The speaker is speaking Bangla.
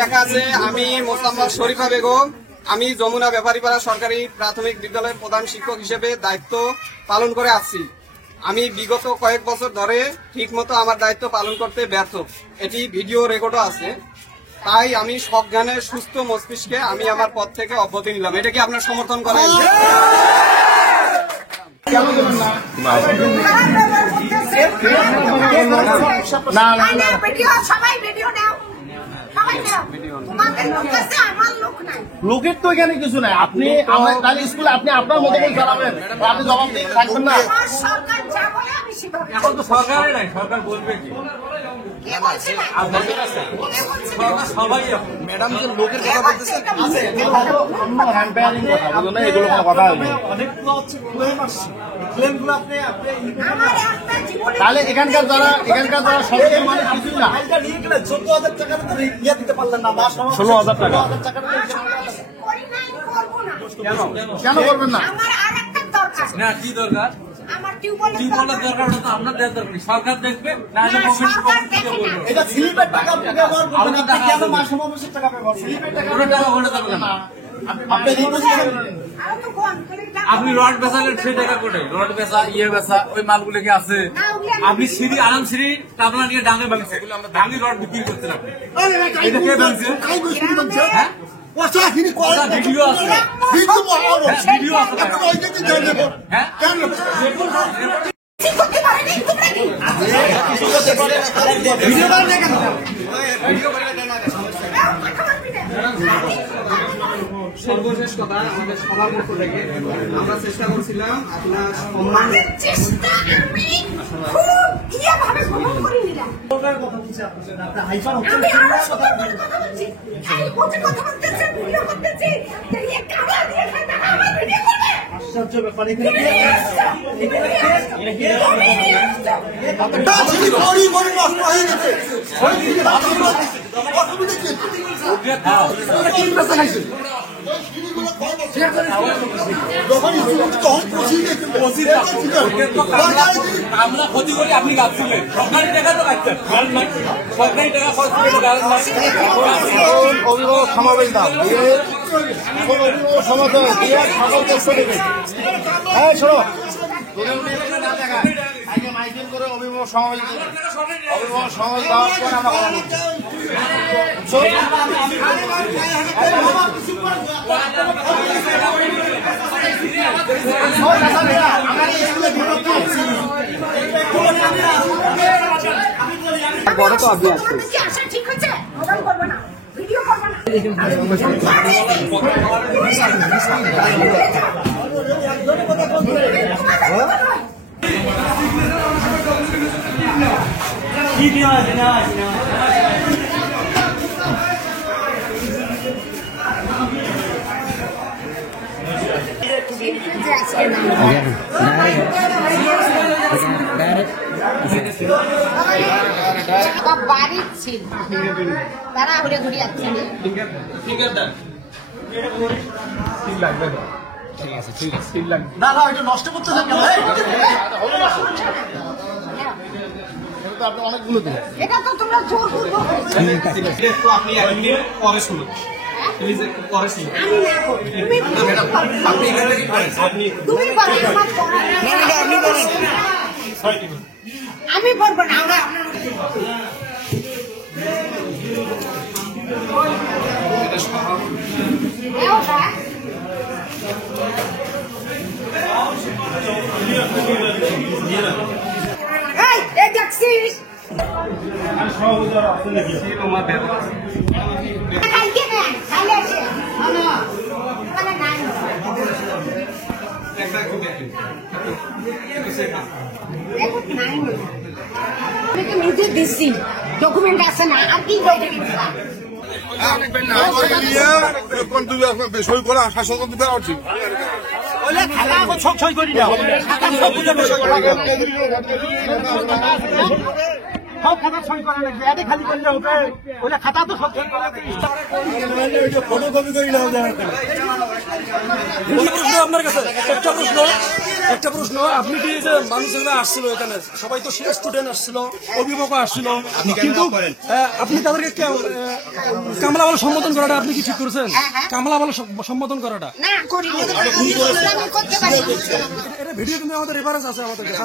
লেখা আছে আমি মোসাম্মদ শরীফা বেগম, আমি যমুনা ব্যাপারীপাড়া সরকারি প্রাথমিক বিদ্যালয়ের প্রধান শিক্ষক হিসেবে দায়িত্ব পালন করে আসছি। আমি বিগত কয়েক বছর ধরে ঠিকমতো আমার দায়িত্ব পালন করতে ব্যর্থ। এটি ভিডিও রেকর্ডও আছে। তাই আমি সজ্ঞানে সুস্থ মস্তিষ্কে আমি আমার পদ থেকে অব্যাহতি নিলাম। এটা কি আপনার সমর্থন করেন? লোকের তো এখানে কিছু নাই। আপনি স্কুলে আপনি আপনার মতো করে চালাবেন, আপনি জবাব দিয়ে থাকবেন না। এখন তো সরকারই নাই, সরকার বলবে কি? সবাই ম্যাডাম যে লোকের কথা বলতেছে এগুলো কোনো কথা হবে তাহলে এখানকার যারা সরকারি মানুষ কিছুই না। 14,000 টাকা দিতে পারলেন না, 16,000 টাকা কেন করবেন না? না কি দরকার? টিউবওয়েলের দরকার ওটা তো আপনার দেওয়ার দরকার। সরকার দেখবে না এটা স্লিপের টাকা ব্যবহার করবেন, আপনি কেন মাস সমাবেশের টাকা ব্যবহার করবেন? আপনি রড বেচালেন সেই টাকা কোটে রড বেচা বেচা ওই মালগুলো কি আছে? আপনি সিঁড়ি আরাম সিঁড়ি আপনার নিয়ে ডাঙে ভাঙছে, ডাঙি রড বিক্রি করছেন আপনি। এটা কে ভাঙছে? হ্যাঁ ভিডিও আছে, ভিডিও আছে। হ্যাঁ সর্বশেষ কথা, আমাদের সবার পক্ষ থেকে আমরা চেষ্টা করছিলাম আপনার সম্মান। আশ্চর্য ব্যাপার, এখানে আমরা ক্ষতি করি, আপনি গাচ্ছিলেন সরকারি টাকা তো গাচ্ছেন, সরকারি টাকা অভিভাবক সমাবেশ দাও, অভিভাবক সমাবেশ দিয়ে সকল কষ্ট দেবে। হ্যাঁ শোনো, মাইকিং করে অভিভাবক সমাবেশ দেওয়ার পর আমরা বড় তো আপনি আসছেন। ঠিক হচ্ছে, করবো না, ভিডিও করবো না। বাড়ির ছিল তারা ঘুরে ঘুরে যাচ্ছে। না না, এটা নষ্ট করতেছেন কেন? অনেকগুলো দিন এটা তো তোমরা জোর করবো। আপনি 1 মিনিট পরে শুনুন, প্লিজ একটু পরে শুনুন। আপনি এখানে কি করেন? তুমি বলো, আমি বলবো না। দেখছিস নিজে দিচ্ছি, ডকুমেন্ট আছে না, আর কি বই দেবেন? সই করা শাসন দিতে পারছি সই করি না, সব খাতা সই করা লাগবে, এটা খালি করলে হবে? ওটা খাতা তো সব ফটোকপি করে প্রশ্ন আপনার কাছে একটা প্রশ্ন আপনি কি যে মানুষেরা আসছিল এখানে সবাই তো স্টুডেন্ট আসছিল অভিভাবক আসছিল কিন্তু আপনি তাদেরকে কামলা বলে সম্বোধন করাটা আপনি কি ঠিক করেছেন কামলা বলে সম্বোধন করাটা না করিনি আমি করতে পারি এটা ভিডিও কিন্তু আমাদের রেফারেন্স আছে আমাদের কাছে